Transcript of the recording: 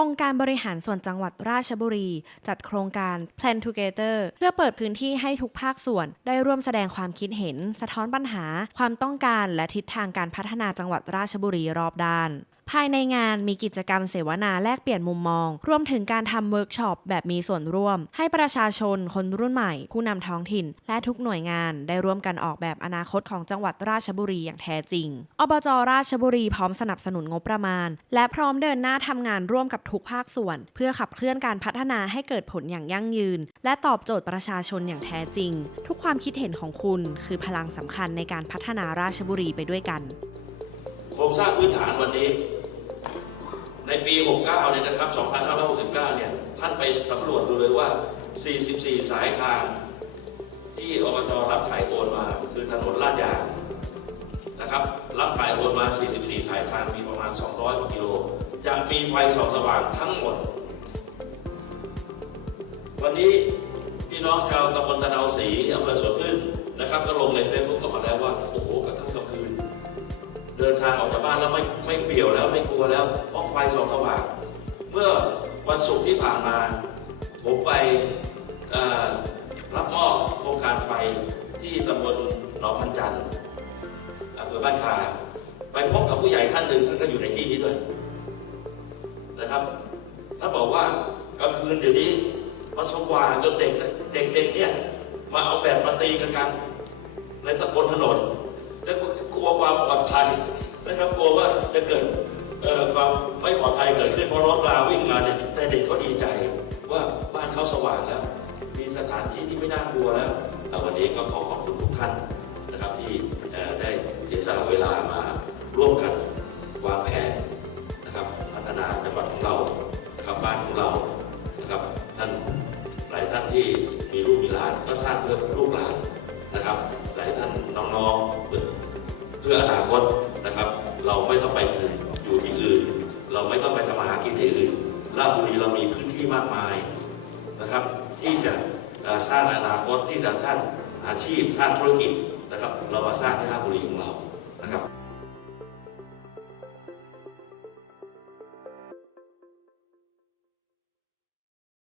องค์การบริหารส่วนจังหวัดราชบุรี จัดโครงการ Plan Together เพื่อเปิดพื้นที่ให้ทุกภาคส่วน ได้ร่วมแสดงความคิดเห็น สะท้อนปัญหา ความต้องการและทิศทางการพัฒนาจังหวัดราชบุรีรอบด้าน ภายในงานมีกิจกรรมเสวนาแลกเปลี่ยนมุมมอง รวมถึงการทำเวิร์กช็อปแบบมีส่วนร่วม ให้ประชาชนคนรุ่นใหม่ ผู้นำท้องถิ่น และทุกหน่วยงานได้ร่วมกันออกแบบอนาคตของจังหวัดราชบุรีอย่างแท้จริง อบจราชบุรีพร้อมสนับสนุนงบประมาณ และพร้อมเดินหน้าทำงานร่วมกับทุกภาคส่วน เพื่อขับเคลื่อนการพัฒนาให้เกิดผลอย่างยั่งยืน และตอบโจทย์ประชาชนอย่างแท้จริง ทุกความคิดเห็นของคุณ คือพลังสำคัญในการพัฒนาราชบุรีไปด้วยกันโครงสร้างพื้นฐานวันนี้ ปี69เนี่ยนะครับ2569เนี่ยท่านไปสำรวจดูเลยว่า 44 สายทาง ที่อบจรับถ่ายโอนมาคือถนนลาดยางนะครับรับถ่ายโอนมา 44 สายทางมีประมาณ 200กว่ากิโลจะมีไฟสองสว่างทั้งหมด วันนี้พี่น้องชาวตำบลตะนาวศรีอำเภอสวนพึ่งนะครับ ก็ลงในเฟซบุ๊กกันมาแล้วว่า เดินทางออกจากบ้านแล้วไม่ไม่เปลี่ยวแล้วไม่กลัวแล้วเพราะไฟสองสว่างเมื่อวันศุกร์ที่ผ่านมา ผมไปรับมอบโครงการไฟที่ตำบลหนองพันจันทร์อำเภอบ้านคาไปพบกับผู้ใหญ่ท่านหนึ่งท่านก็อยู่ในที่นี้ด้วยนะครับท่านบอกว่ากลางคืนเดี๋ยวนี้มันสว่างจนเด็กเด็กๆเนี่ยมาเอาแบบมาตีกันกัน ในตำบลถนนจะกลัวความปลอด ภัยนะครับกลัวว่าจะเกิดความไม่ปลอดภัยเกิดขึ้นเพราะรถราวิ่งมาเนี่ยแต่เด็กเขาดีใจว่าบ้านเขาสว่างแล้ว มีสถานที่ที่ไม่น่ากลัวแล้วแต่วันนี้ก็ขอขอบคุณทุกท่านนะครับ ที่ได้เสียสละเวลามาร่วมกันวางแผนนะครับ พัฒนาจังหวัดของเราครับบ้านของเรานะครับท่านหลายท่านที่มีลูกมีหลานก็สร้างเพื่อลูกหลานนะครับ หลายท่านน้องๆ เพื่ออนาคตนะครับ เราไม่ต้องไปอยู่ที่อื่น เราไม่ต้องไปทำมาหากินที่อื่นราชบุรีเรามีพื้นที่มากมายนะครับ ที่จะสร้างอนาคตที่จะสร้างอาชีพสร้างธุรกิจนะครับ เรามาสร้างที่ราชบุรีของเรานะครับ